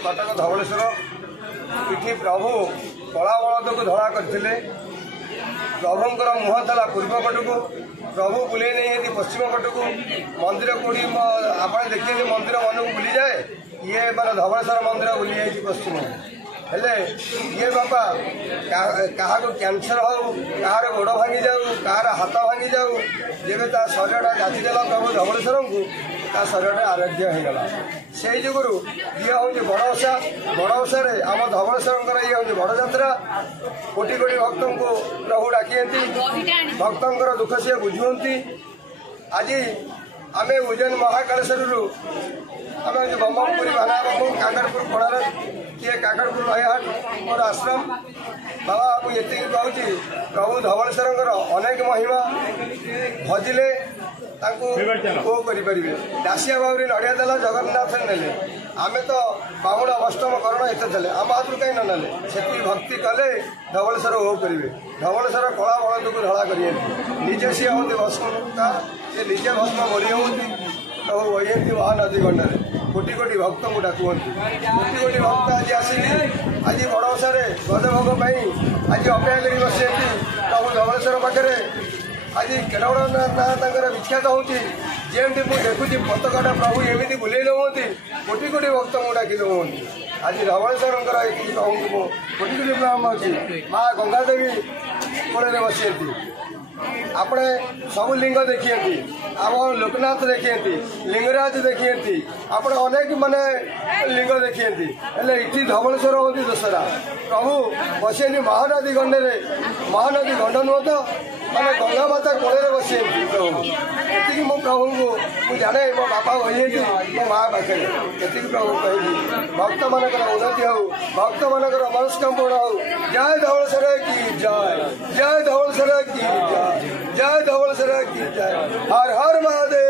कटक धवलेश्वर ये प्रभु कला बलद को धड़ा करते प्रभुंर मुह था पूर्व पट को प्रभु बुले नहीं पश्चिम पट को मंदिर कौटी आप देखिए मंदिर मन को बुली जाए ये माना धवलेश्वर मंदिर बुली जाए पश्चिम हेले ये बापा क्या कैंसर हो कहार गोड़ भांगी जाऊ कहार हाथ भांगी जाऊ जब शरीर जाचिदेला प्रभु धवलेश्वर को शरीर आरोग्य होगला से जुगुरु ये हूँ बड़ ओषा आम धवलेश्वर ये हूँ बड़ जात्रा कोटि कोटि भक्त को प्रभु डाकी भक्तर दुख सी बुझुंती आज आम उज्जैन महाकालेश्वर आम बम्बमपुरी भानापुर काकड़पुर कोणार किए काकड़पुर भाईहाट मोर आश्रम बाबा मुझे कहूँ प्रभु धवलेश्वर अनेक महिमा भजिले करें दासिया बाबू नड़िया देला जगन्नाथ ने आम तो बाहुड़ अष्टम करण एत थे आम हाथ कहीं न ना से भक्ति कले धवलेश्वर ओ करेंगे धवलेश्वर कला बलद को धड़ा करेंगे निजे सी हमें भस्म से निजे भस्म मरी हमें प्रभु वही महानदी गंडे कोटि कोटि भक्त को डाकुंती कोटि कोटि भक्त आज आसिक आज बड़ ओषा गजभोग आज अपेक्षा कर बस प्रभु धवलेश्वर पाखे आज केड़गड़ ना विख्यात होती जमी मुझे देखुची पताका प्रभु एमती बुले नौती कोटि कोटि भक्त को डाकी दौंती आज धवलेश्वर कहूँ कोटि कोटि प्रणाम अच्छी माँ गंगादेवी कोल बसी आपने सब लिंग देखिए आम लोकनाथ देखिए लिंगराज देखिए आपने अनेक माने लिंग देखिए ये धवलेश्वर हूँ दशहरा प्रभु बसे महानदी गंडे महानदी गंड नुह तो मैंने गंगा माता कोल बसी प्रभु ये मो प्रभु को जाने मो बापा वही मो माँ पाखे ये प्रभु कही भक्त मान उन्नति हो भक्त मान मनस्काम पूर्ण हो जय धवलेश्वर की जय जय धवलेश्वर की जय जय धवलेश्वर की जय हर हर महादेव।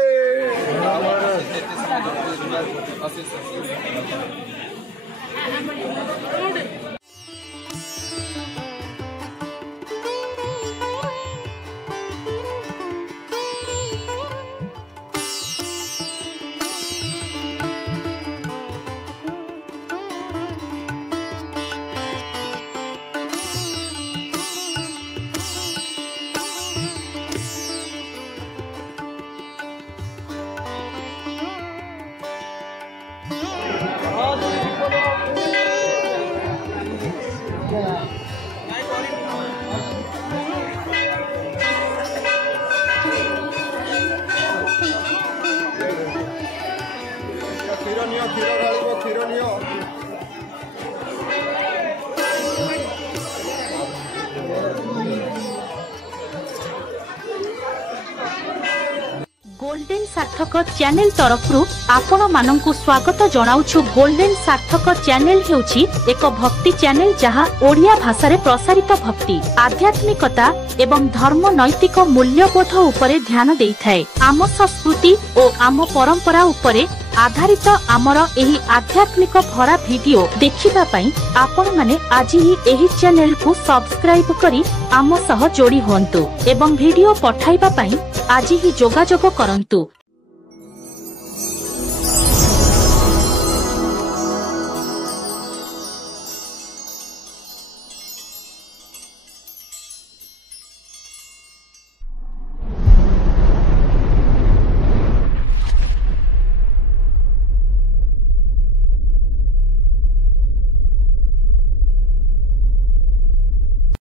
गोल्डन सार्थक चैनल तरफ आपण मानकु स्वागत जनाउछु। गोल्डन सार्थक चैनल हेउची एक भक्ति चैनल जहाँ ओडिया भाषा रे प्रसारित भक्ति आध्यात्मिकता एवं धर्म नैतिक मूल्यबोध उपरे ध्यान देइथाय। आम संस्कृति और आम परंपरा उपरे आधारित आमर एही आध्यात्मिक भरा वीडियो देखिबा पई आपण माने आज ही एही चैनल को सब्सक्राइब करी आम सह जोड़ी होंतु एवं वीडियो पठाइबा पई आज ही जोगाजोग करंतु।